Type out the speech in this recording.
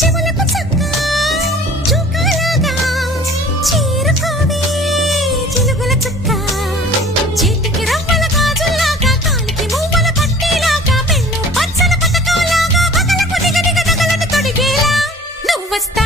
చెవులకు చక్క చూకలాగా చేరుకోవే చిలుగుల చుక్క చేతికి రవ్వల గాజుల్లాగా కాలికి మువ్వల పట్టీలాగా పెన్ను పచ్చల పతకంలాగా బగలకు దిగ దిగ తగలను తొడిగేలా నువ్వు వస్తా